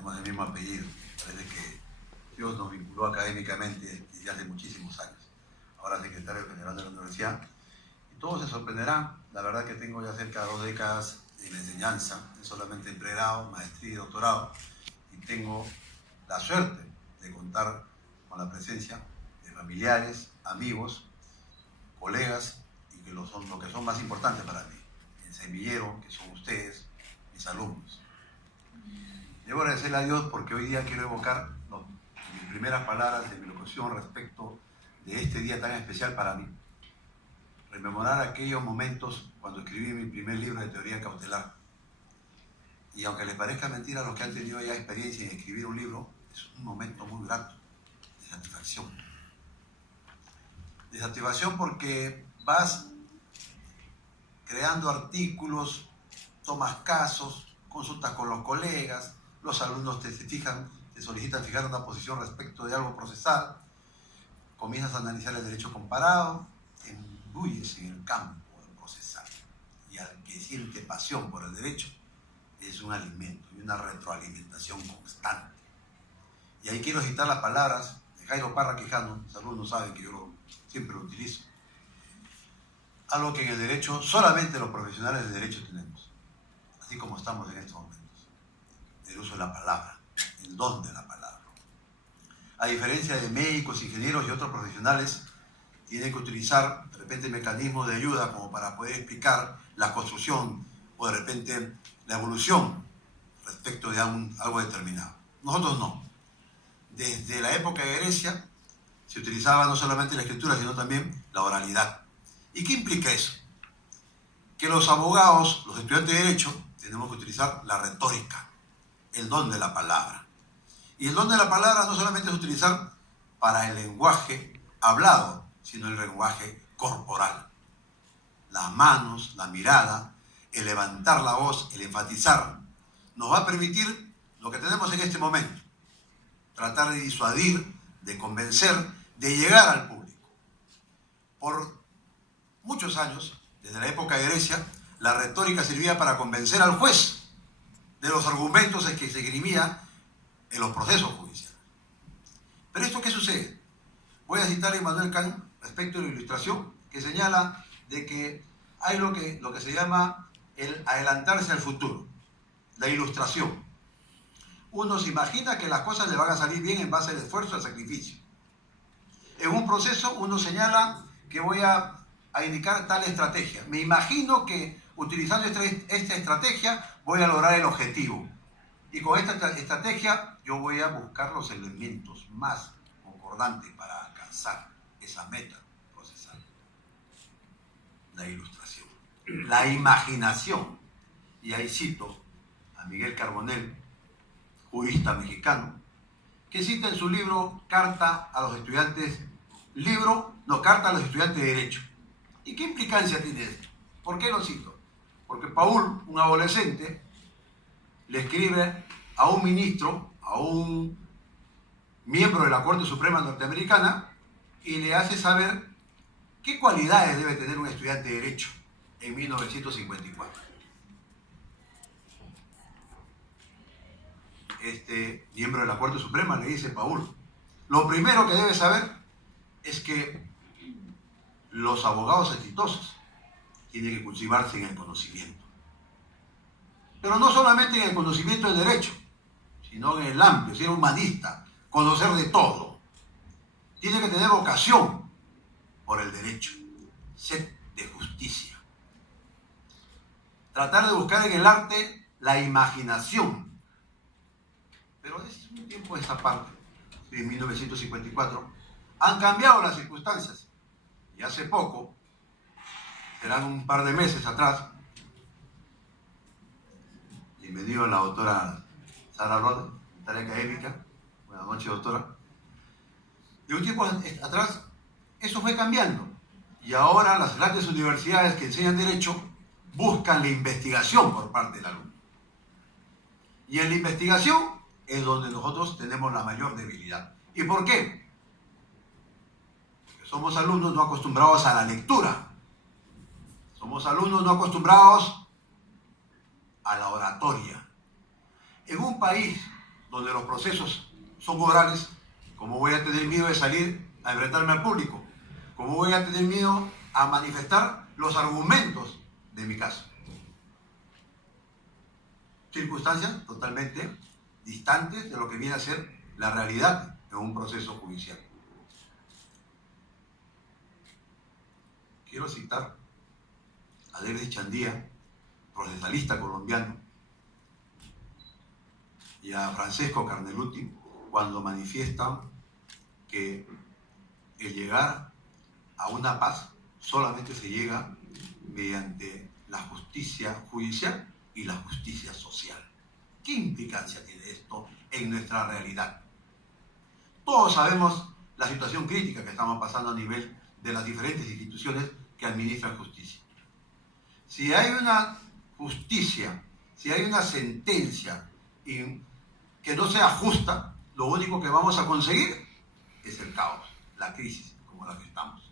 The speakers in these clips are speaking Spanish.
tenemos el mismo apellido. Parece que Dios nos vinculó académicamente desde hace muchísimos años. Ahora secretario general de la universidad. Y todos se sorprenderán. La verdad que tengo ya cerca de 2 décadas en la enseñanza, no solamente en pregrado, maestría y doctorado. Y tengo la suerte de contar con la presencia de familiares, amigos, colegas y que lo que son más importantes para mí, el semillero, que son ustedes, mis alumnos. Debo agradecerle a Dios porque hoy día quiero evocar mis primeras palabras de mi locución respecto de este día tan especial para mí. Rememorar aquellos momentos cuando escribí mi primer libro de teoría cautelar. Y aunque les parezca mentira a los que han tenido ya experiencia en escribir un libro, es un momento muy grato de satisfacción. De satisfacción porque vas creando artículos, tomas casos, consultas con los colegas, los alumnos te solicitan fijar una posición respecto de algo procesal, comienzas a analizar el derecho comparado, te embulles en el campo del procesal. Y al que siente pasión por el derecho, es un alimento y una retroalimentación constante. Y ahí quiero citar las palabras de Jairo Parra Quijano, mis alumnos saben que yo siempre lo utilizo. Algo que en el derecho solamente los profesionales de derecho tenemos, así como estamos en estos momentos. El uso de la palabra, el don de la palabra. A diferencia de médicos, ingenieros y otros profesionales, tienen que utilizar de repente mecanismos de ayuda como para poder explicar la construcción o de repente la evolución respecto de algo determinado. Nosotros no. Desde la época de Grecia se utilizaba no solamente la escritura, sino también la oralidad. ¿Y qué implica eso? Que los abogados, los estudiantes de derecho, tenemos que utilizar la retórica, el don de la palabra. Y el don de la palabra no solamente es utilizar para el lenguaje hablado, sino el lenguaje corporal. Las manos, la mirada, el levantar la voz, el enfatizar, nos va a permitir lo que tenemos en este momento. Tratar de disuadir, de convencer, de llegar al público. Por muchos años, desde la época de Grecia, la retórica servía para convencer al juez de los argumentos que se esgrimía en los procesos judiciales. Pero ¿esto qué sucede? Voy a citar a Immanuel Kant respecto a la ilustración, que señala de que hay lo que se llama el adelantarse al futuro, la ilustración. Uno se imagina que las cosas le van a salir bien en base al esfuerzo y al sacrificio. En un proceso uno señala que voy a indicar tal estrategia. Me imagino que utilizando esta estrategia voy a lograr el objetivo. Y con esta estrategia yo voy a buscar los elementos más concordantes para alcanzar esa meta procesal. La ilustración, la imaginación. Y ahí cito a Miguel Carbonell, jurista mexicano, que cita en su libro Carta a los estudiantes, Carta a los estudiantes de Derecho. ¿Y qué implicancia tiene esto? ¿Por qué lo cito? Porque Paul, un adolescente, le escribe a un ministro, a un miembro de la Corte Suprema Norteamericana, y le hace saber qué cualidades debe tener un estudiante de Derecho en 1954. Este miembro de la Corte Suprema le dice: Paul, lo primero que debe saber es que los abogados exitosos tienen que cultivarse en el conocimiento. Pero no solamente en el conocimiento del derecho, sino en el amplio, ser humanista, conocer de todo. Tiene que tener vocación por el derecho, sed de justicia. Tratar de buscar en el arte la imaginación. Pero desde un tiempo de esa parte, en 1954, han cambiado las circunstancias. Y hace poco, serán un par de meses atrás, bienvenido a la doctora Sara Rode, tarea académica. Buenas noches, doctora. De un tiempo atrás, eso fue cambiando. Y ahora las grandes universidades que enseñan Derecho buscan la investigación por parte del alumno. Y en la investigación es donde nosotros tenemos la mayor debilidad. ¿Y por qué? Porque somos alumnos no acostumbrados a la lectura. Somos alumnos no acostumbrados a la oratoria. En un país donde los procesos son orales, ¿cómo voy a tener miedo de salir a enfrentarme al público? ¿Cómo voy a tener miedo a manifestar los argumentos de mi caso? Circunstancias totalmente distantes de lo que viene a ser la realidad en un proceso judicial. Quiero citar a David Chandía, procesalista colombiano, y a Francesco Carneluti, cuando manifiestan que el llegar a una paz solamente se llega mediante la justicia judicial y la justicia social. ¿Qué implicancia tiene esto en nuestra realidad? Todos sabemos la situación crítica que estamos pasando a nivel de las diferentes instituciones que administran justicia. Si hay una justicia, si hay una sentencia que no sea justa, lo único que vamos a conseguir es el caos, la crisis como la que estamos.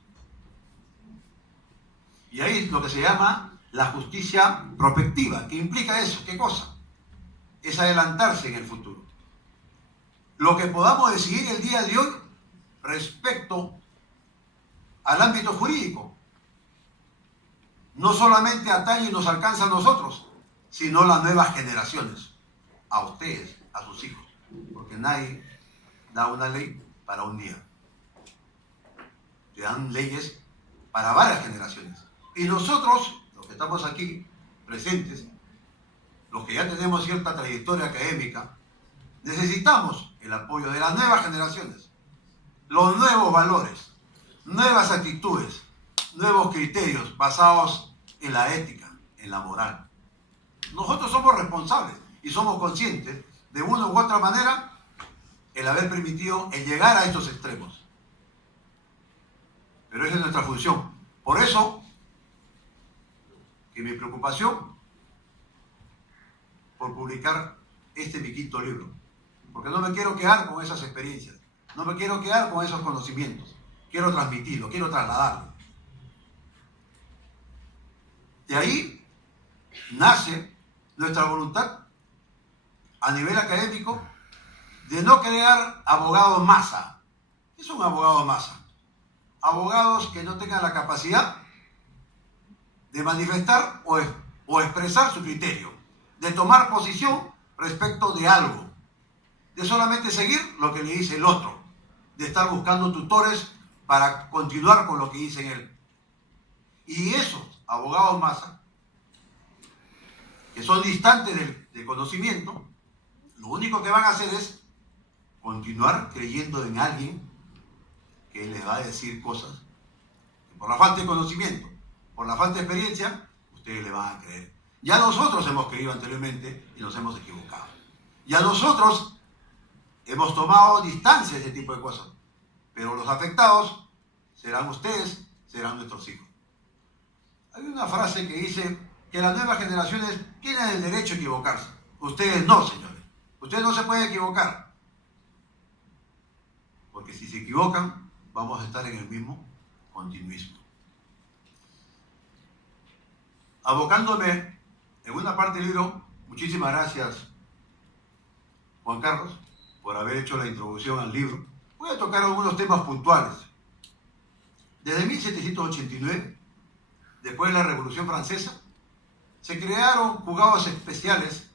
Y ahí es lo que se llama la justicia prospectiva. ¿Qué implica eso? ¿Qué cosa? Es adelantarse en el futuro. Lo que podamos decidir el día de hoy respecto al ámbito jurídico no solamente atañe y nos alcanza a nosotros, sino a las nuevas generaciones, a ustedes, a sus hijos, porque nadie da una ley para un día. Te dan leyes para varias generaciones. Y nosotros, los que estamos aquí presentes, los que ya tenemos cierta trayectoria académica, necesitamos el apoyo de las nuevas generaciones, los nuevos valores, nuevas actitudes, nuevos criterios basados en la ética, en la moral. Nosotros somos responsables y somos conscientes de una u otra manera el haber permitido el llegar a estos extremos. Pero esa es nuestra función. Por eso que mi preocupación por publicar este mi quinto libro, porque no me quiero quedar con esas experiencias, no me quiero quedar con esos conocimientos, quiero transmitirlo, quiero trasladarlo. De ahí nace nuestra voluntad a nivel académico de no crear abogados masa. ¿Qué son abogados masa? Abogados que no tengan la capacidad de manifestar o expresar su criterio, de tomar posición respecto de algo, de solamente seguir lo que le dice el otro, de estar buscando tutores para continuar con lo que dice él. Y esos abogados masa, que son distantes del conocimiento, lo único que van a hacer es continuar creyendo en alguien que les va a decir cosas que por la falta de conocimiento, por la falta de experiencia, ustedes le van a creer. Ya nosotros hemos creído anteriormente y nos hemos equivocado. Ya nosotros hemos tomado distancia de ese tipo de cosas. Pero los afectados serán ustedes, serán nuestros hijos. Hay una frase que dice que las nuevas generaciones tienen el derecho a equivocarse. Ustedes no, señores. Ustedes no se pueden equivocar. Porque si se equivocan, vamos a estar en el mismo continuismo. Abocándome en una parte del libro, muchísimas gracias, Juan Carlos, por haber hecho la introducción al libro. Voy a tocar algunos temas puntuales. Desde 1789, después de la Revolución Francesa, se crearon juzgados especiales,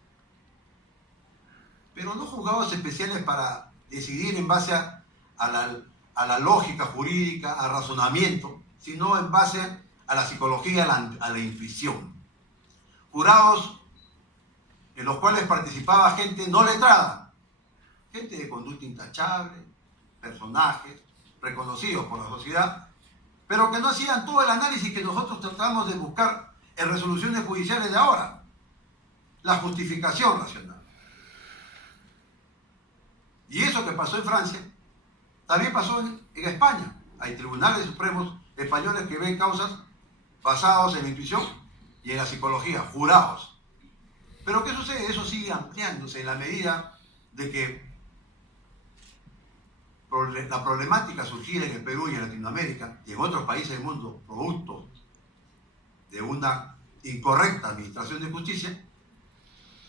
pero no juzgados especiales para decidir en base a la lógica jurídica, al razonamiento, sino en base a la psicología, a la intuición. Jurados en los cuales participaba gente no letrada, gente de conducta intachable, personajes reconocidos por la sociedad, pero que no hacían todo el análisis que nosotros tratamos de buscar en resoluciones judiciales de ahora, la justificación racional. Y eso que pasó en Francia, también pasó en España. Hay tribunales supremos españoles que ven causas basados en la intuición y en la psicología, jurados. Pero ¿qué sucede? Eso sigue ampliándose en la medida de que la problemática surgida en el Perú y en Latinoamérica y en otros países del mundo, producto de una incorrecta administración de justicia,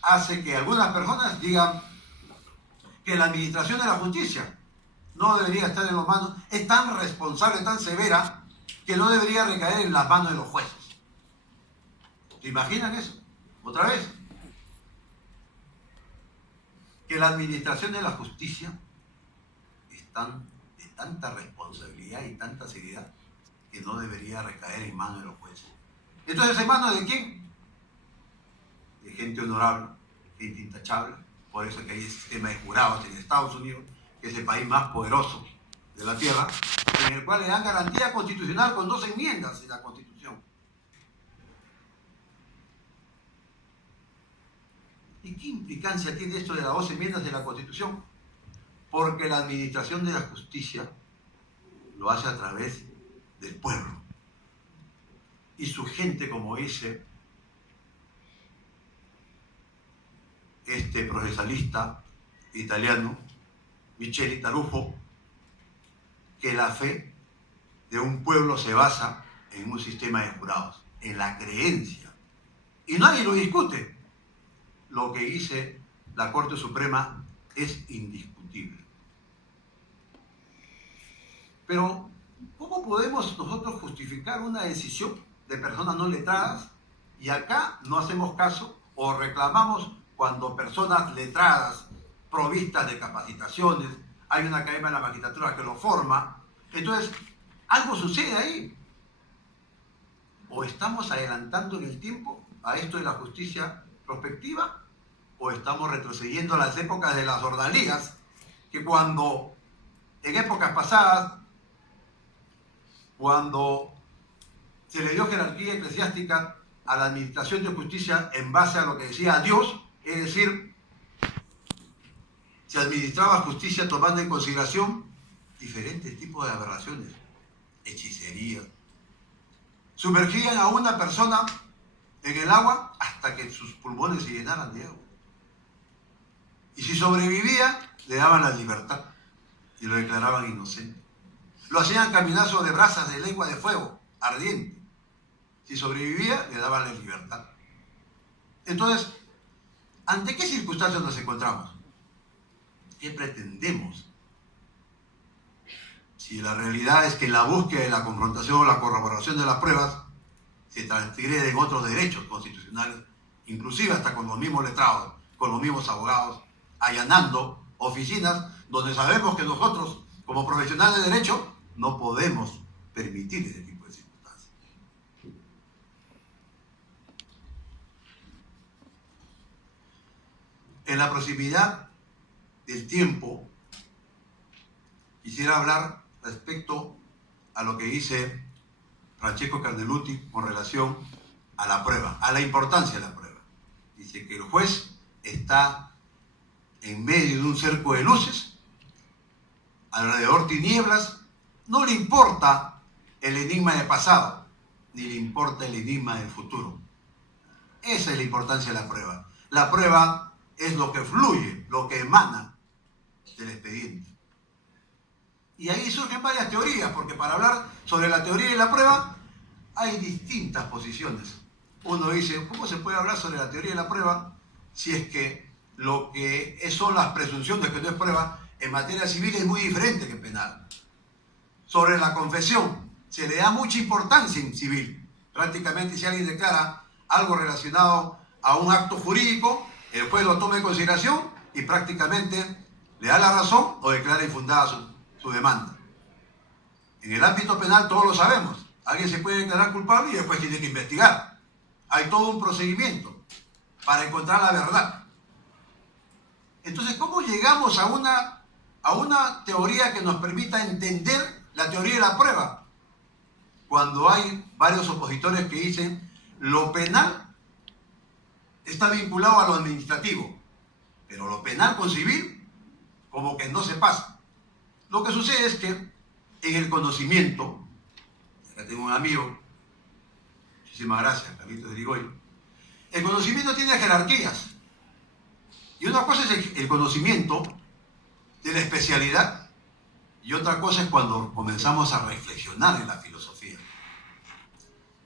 hace que algunas personas digan que la administración de la justicia no debería estar en las manos, es tan responsable, tan severa, que no debería recaer en las manos de los jueces. ¿Se imaginan eso? Otra vez. Que la administración de la justicia es de tanta responsabilidad y tanta seriedad que no debería recaer en manos de los jueces. Entonces, ¿en manos de quién? De gente honorable, gente intachable. Por eso que hay ese sistema de jurados en Estados Unidos, que es el país más poderoso de la tierra, en el cual le dan garantía constitucional con 2 enmiendas en la Constitución. ¿Y qué implicancia tiene esto de las 2 enmiendas de la Constitución? Porque la administración de la justicia lo hace a través del pueblo. Y su gente, como dice este procesalista italiano, Michele Tarufo, que la fe de un pueblo se basa en un sistema de jurados, en la creencia. Y nadie lo discute. Lo que dice la Corte Suprema es indiscutible. Pero, ¿cómo podemos nosotros justificar una decisión de personas no letradas? Y acá no hacemos caso o reclamamos cuando personas letradas, provistas de capacitaciones, hay una academia de la magistratura que lo forma. Entonces, algo sucede ahí. O estamos adelantando en el tiempo a esto de la justicia prospectiva, o estamos retrocediendo a las épocas de las ordalías, que cuando, en épocas pasadas, cuando se le dio jerarquía eclesiástica a la administración de justicia en base a lo que decía Dios, es decir, se administraba justicia tomando en consideración diferentes tipos de aberraciones, hechicería. Sumergían a una persona en el agua hasta que sus pulmones se llenaran de agua. Y si sobrevivía, le daban la libertad y lo declaraban inocente. Lo hacían caminar sobre brasas de lengua de fuego, ardiente. Si sobrevivía, le daban la libertad. Entonces, ¿ante qué circunstancias nos encontramos? ¿Qué pretendemos? Si la realidad es que la búsqueda de la confrontación o la corroboración de las pruebas se transgreden otros derechos constitucionales, inclusive hasta con los mismos letrados, con los mismos abogados, allanando oficinas donde sabemos que nosotros, como profesionales de derecho, no podemos permitir ese tipo de circunstancias. En la proximidad del tiempo, quisiera hablar respecto a lo que dice Francesco Carneluti con relación a la prueba, a la importancia de la prueba. Dice que el juez está en medio de un cerco de luces, alrededor tinieblas, no le importa el enigma del pasado, ni le importa el enigma del futuro. Esa es la importancia de la prueba. La prueba es lo que fluye, lo que emana del expediente. Y ahí surgen varias teorías, porque para hablar sobre la teoría y la prueba hay distintas posiciones. Uno dice, ¿cómo se puede hablar sobre la teoría y la prueba si es que lo que son las presunciones que no es prueba en materia civil es muy diferente que en penal? Sobre la confesión, se le da mucha importancia en civil. Prácticamente si alguien declara algo relacionado a un acto jurídico, el juez lo toma en consideración y prácticamente le da la razón o declara infundada su demanda. En el ámbito penal todos lo sabemos. Alguien se puede declarar culpable y después tiene que investigar. Hay todo un procedimiento para encontrar la verdad. Entonces, ¿cómo llegamos a una teoría que nos permita entender la teoría de la prueba? Cuando hay varios opositores que dicen lo penal está vinculado a lo administrativo, pero lo penal con civil como que no se pasa. Lo que sucede es que en el conocimiento, acá tengo un amigo, muchísimas gracias, Carlitos de Ligoy, el conocimiento tiene jerarquías. Y una cosa es el conocimiento de la especialidad y otra cosa es cuando comenzamos a reflexionar en la filosofía.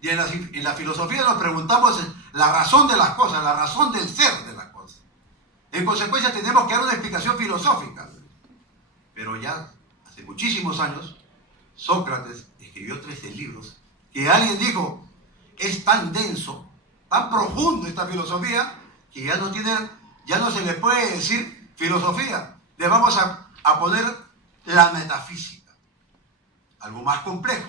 Y en la filosofía nos preguntamos la razón de las cosas, la razón del ser de las cosas. En consecuencia, tenemos que dar una explicación filosófica. Pero ya hace muchísimos años, Sócrates escribió 13 libros que alguien dijo, es tan denso, tan profundo esta filosofía, que ya no se le puede decir filosofía. Le vamos a poner la metafísica, algo más complejo,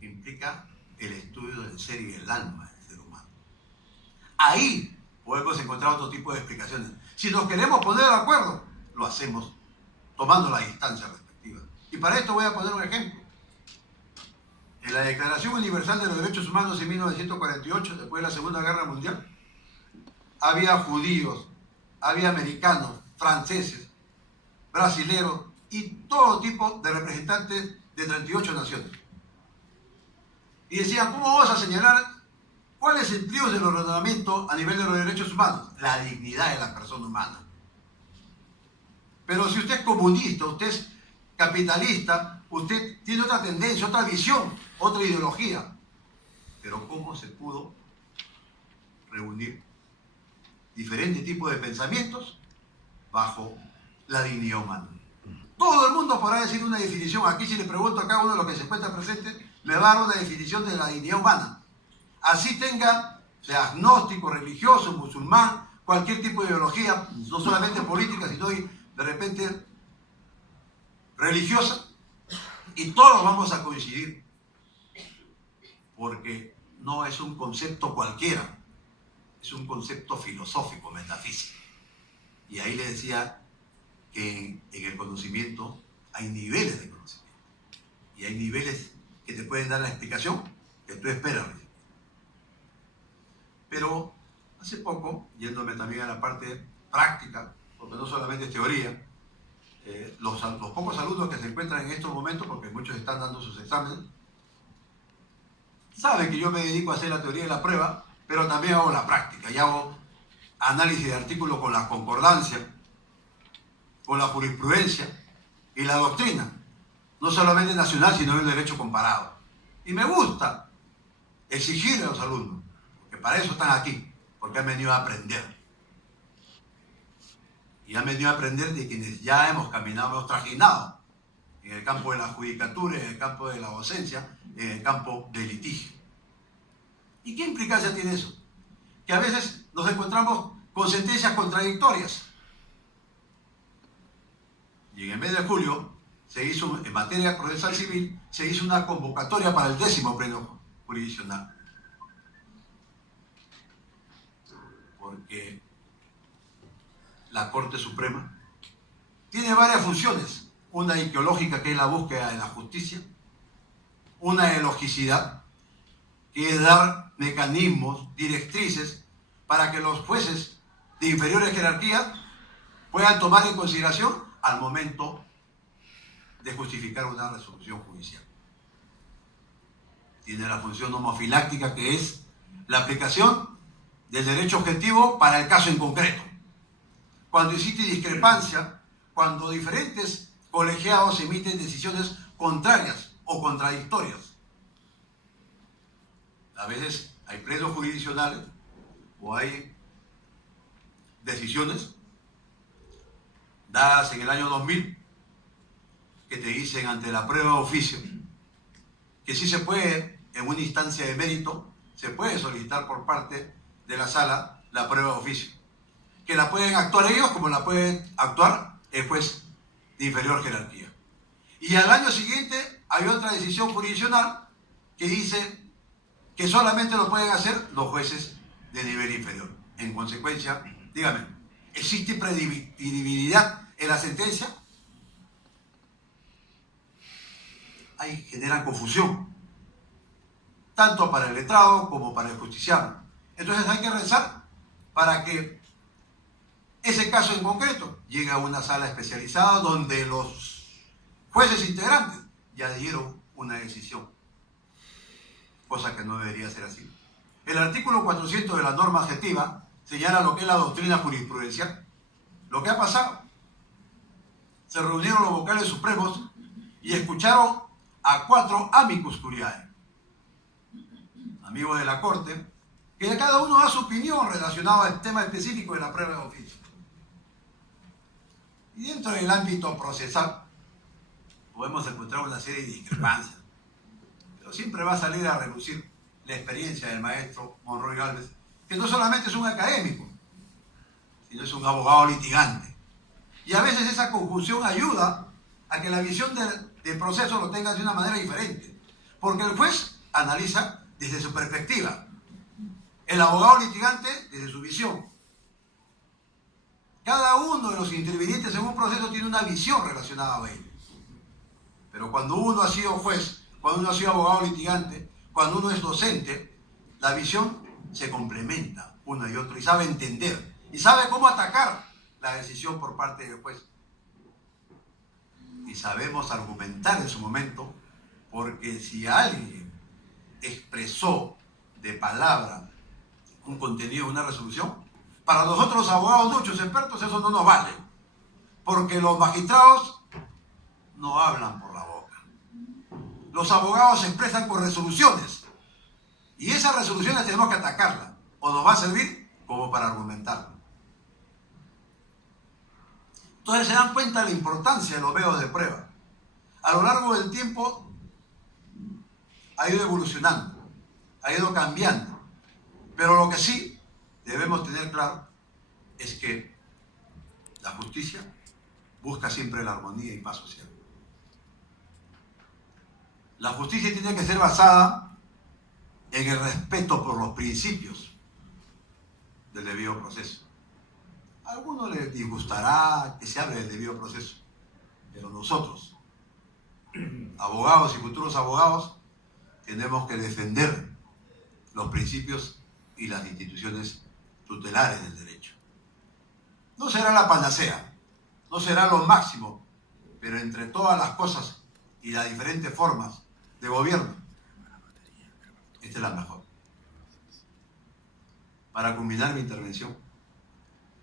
que implica el estudio del ser y el alma del ser humano. Ahí podemos encontrar otro tipo de explicaciones. Si nos queremos poner de acuerdo, lo hacemos tomando la distancia respectiva. Y para esto voy a poner un ejemplo. En la Declaración Universal de los Derechos Humanos en 1948, después de la Segunda Guerra Mundial, había judíos, había americanos, franceses, brasileros y todo tipo de representantes de 38 naciones. Y decían, ¿cómo vamos a señalar cuál es el pliego del ordenamiento a nivel de los derechos humanos? La dignidad de la persona humana. Pero si usted es comunista, usted es capitalista, usted tiene otra tendencia, otra visión, otra ideología. Pero ¿cómo se pudo reunir diferentes tipos de pensamientos bajo la dignidad humana? Todo el mundo podrá decir una definición. Aquí, si le pregunto a cada uno de los que se encuentran presentes, me va a dar una definición de la dignidad humana. Así tenga, sea agnóstico, religioso, musulmán, cualquier tipo de ideología, no solamente política, sino de repente religiosa, y todos vamos a coincidir, porque no es un concepto cualquiera, es un concepto filosófico, metafísico. Y ahí le decía que en el conocimiento hay niveles de conocimiento, y hay niveles que te pueden dar la explicación que tú esperas. Pero hace poco, yéndome también a la parte práctica, porque no solamente es teoría, los pocos alumnos que se encuentran en estos momentos, porque muchos están dando sus exámenes, saben que yo me dedico a hacer la teoría y la prueba, pero también hago la práctica, y hago análisis de artículos con la concordancia, con la jurisprudencia y la doctrina, no solamente nacional, sino el derecho comparado. Y me gusta exigirle a los alumnos, porque para eso están aquí, porque han venido a aprender. Y han venido a aprender de quienes ya hemos caminado, hemos trajinado en el campo de la judicatura, en el campo de la docencia, en el campo del litigio. ¿Y qué implicancia tiene eso? Que a veces nos encontramos con sentencias contradictorias. Y en el mes de julio se hizo, en materia procesal civil, se hizo una convocatoria para el 10º pleno jurisdiccional. Porque la Corte Suprema tiene varias funciones. Una ideológica, que es la búsqueda de la justicia. Una de logicidad, que es dar mecanismos, directrices, para que los jueces de inferiores jerarquías puedan tomar en consideración al momento de justificar una resolución judicial. Tiene la función homofiláctica, que es la aplicación del derecho objetivo para el caso en concreto. Cuando existe discrepancia, cuando diferentes colegiados emiten decisiones contrarias o contradictorias. A veces hay plenos jurisdiccionales o hay decisiones dadas en el año 2000 que te dicen ante la prueba de oficio que sí se puede, en una instancia de mérito, se puede solicitar por parte de la sala la prueba de oficio, que la pueden actuar ellos como la pueden actuar el juez de inferior jerarquía. Y al año siguiente hay otra decisión jurisdiccional que dice que solamente lo pueden hacer los jueces de nivel inferior. En consecuencia, dígame, ¿existe predictibilidad en la sentencia? Ahí generan confusión, tanto para el letrado como para el justiciable. Entonces hay que rezar para que ese caso en concreto llegue a una sala especializada donde los jueces integrantes ya dieron una decisión, cosa que no debería ser así. El artículo 400 de la norma adjetiva señala lo que es la doctrina jurisprudencial. Lo que ha pasado, se reunieron los vocales supremos y escucharon a 4 amicus curiae, amigos de la Corte, que cada uno da su opinión relacionada al tema específico de la prueba de oficio. Y dentro del ámbito procesal podemos encontrar una serie de discrepancias, pero siempre va a salir a relucir la experiencia del maestro Monroy Gálvez, que no solamente es un académico, sino es un abogado litigante. Y a veces esa conjunción ayuda a que la visión del proceso lo tenga de una manera diferente, porque el juez analiza desde su perspectiva, el abogado litigante desde su visión. Cada uno de los intervinientes en un proceso tiene una visión relacionada a ello. Pero cuando uno ha sido juez, cuando uno ha sido abogado litigante, cuando uno es docente, la visión se complementa uno y otro y sabe entender y sabe cómo atacar la decisión por parte del juez. Y sabemos argumentar en su momento, porque si alguien expresó de palabra un contenido, una resolución, para nosotros los abogados, muchos expertos, eso no nos vale, porque los magistrados no hablan por la boca. Los abogados se expresan con resoluciones y esas resoluciones tenemos que atacarlas o nos va a servir como para argumentar. Entonces se dan cuenta de la importancia de los medios de prueba. A lo largo del tiempo ha ido evolucionando, ha ido cambiando, pero lo que sí debemos tener claro es que la justicia busca siempre la armonía y paz social. La justicia tiene que ser basada en el respeto por los principios del debido proceso. A algunos les disgustará que se hable del debido proceso, pero nosotros, abogados y futuros abogados, tenemos que defender los principios y las instituciones tutelares del derecho. No será la panacea, no será lo máximo, pero entre todas las cosas y las diferentes formas de gobierno, esta es la mejor. Para culminar mi intervención,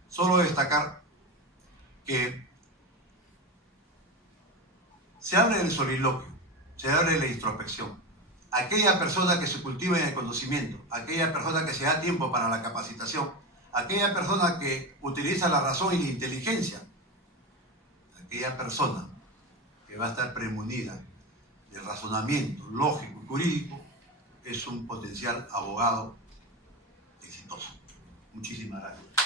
solo destacar que se hable del soliloquio, se hable de la introspección. Aquella persona que se cultiva en el conocimiento, aquella persona que se da tiempo para la capacitación, aquella persona que utiliza la razón y la inteligencia, aquella persona que va a estar premunida del razonamiento lógico y jurídico, es un potencial abogado exitoso. Muchísimas gracias.